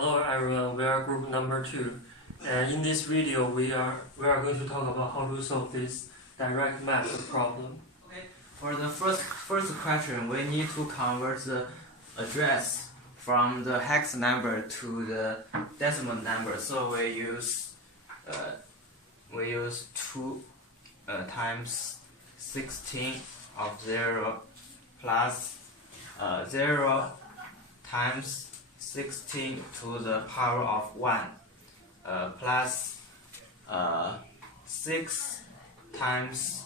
Hello everyone, we are group number 2, and in this video we are going to talk about how to solve this direct math problem. Okay. For the first question, we need to convert the address from the hex number to the decimal number. So we use 2 times 16 of 0 plus 0 times 16 to the power of 1 plus 6 times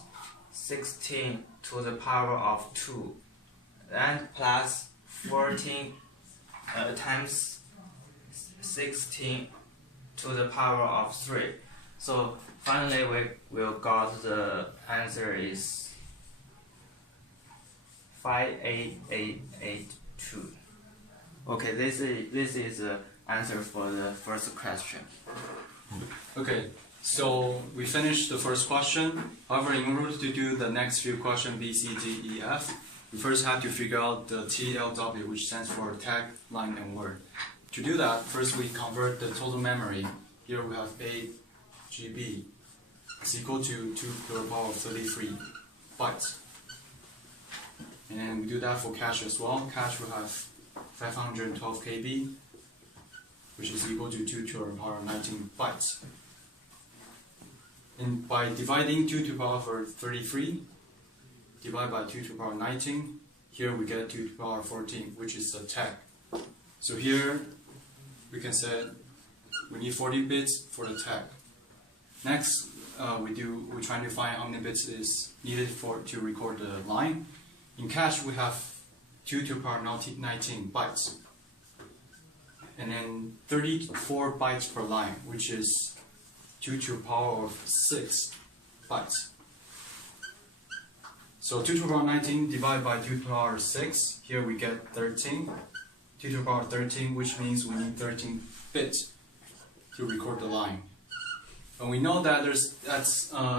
16 to the power of 2 and plus 14 times 16 to the power of 3. So finally we will got the answer is 5882. Okay, this is the answer for the first question. Okay, so we finished the first question. However, in order to do the next few questions B, C, D, E, F, we first have to figure out the TLW, which stands for tag, line, and word. To do that, first we convert the total memory. Here we have 8 GB. It's equal to 2 to the power of 33 bytes. And we do that for cache as well. Cache will have 512 KB, which is equal to 2 to the power of 19 bytes. And by dividing 2 to the power of 33, divided by 2 to the power of 19, here we get 2 to the power of 14, which is the tag. So here we can say we need 40 bits for the tag. Next, we're trying to find how many bits is needed to record the line. In cache, we have 2 to the power of 19 bytes. And then 34 bytes per line, which is 2 to the power of 6 bytes. So 2 to the power of 19 divided by 2 to the power of 6, here we get 13. 2 to the power of 13, which means we need 13 bits to record the line. And we know that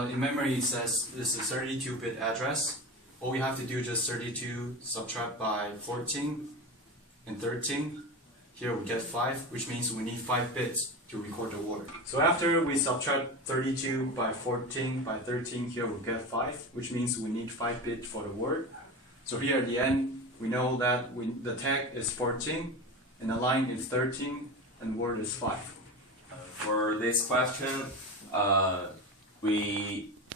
in memory it says this is a 32-bit address. All we have to do is just 32 subtract by 14 and 13. Here we get 5, which means we need 5 bits to record the word. So after we subtract 32 by 14 by 13, here we get 5, which means we need 5 bits for the word. So here at the end, we know that the tag is 14, and the line is 13, and word is 5. For this question,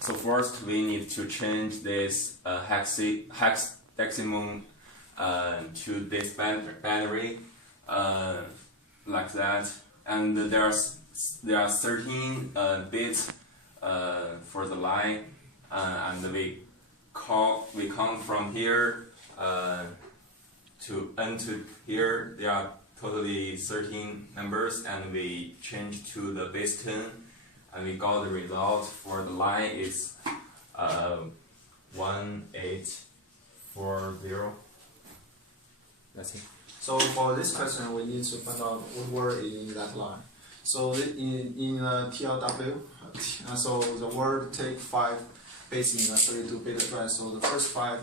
so first we need to change this hexadecimal to this battery like that, and there are 13 bits for the line, and we count from here to end to here. There are totally 13 numbers, and we change to the base 10, and we got the result for the line is 1840. That's it. So for this question, we need to find out what word is in that line. So in TLW, so the word take 5 bits in a 32-bit address. So the first 5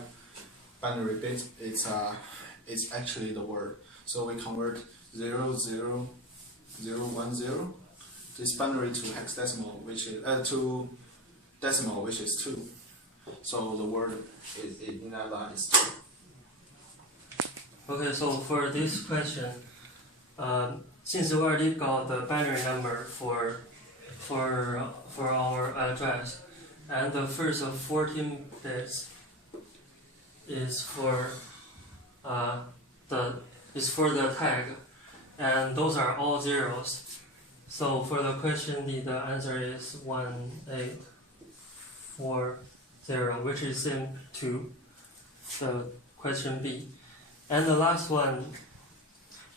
binary bits, it's actually the word. So we convert 00010 this binary to hexadecimal, which is to decimal, which is 2. So the word in that line is 2. Okay, so for this question, since we already got the binary number for our address, and the first of 14 bits is for the tag, and those are all zeros. So for the question D, the answer is 1840, which is same to the question B. And the last one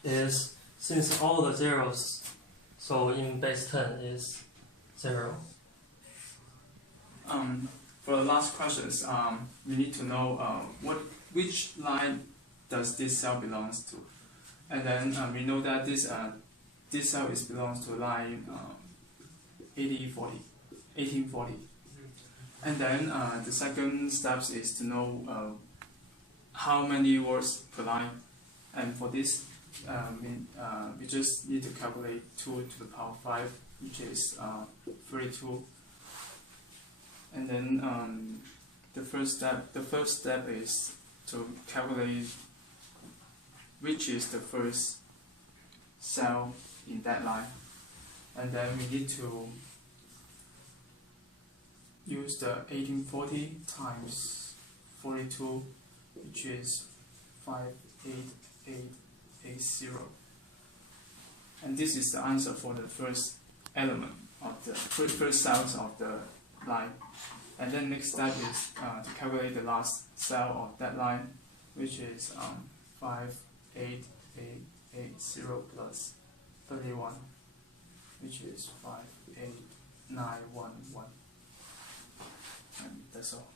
is, since all the zeros, so in base 10 is 0. For the last questions, we need to know which line does this cell belongs to, and then we know that this cell belongs to line 1840. And then the second steps is to know how many words per line, and for this we just need to calculate 2 to the power 5, which is 32. And then the first step is to calculate which is the first cell in that line, and then we need to use the 1840 times 42, which is 58880, and this is the answer for the first element of the first cells of the line. And then next step is to calculate the last cell of that line, which is 58880 plus 31, which is 58911. And that's all.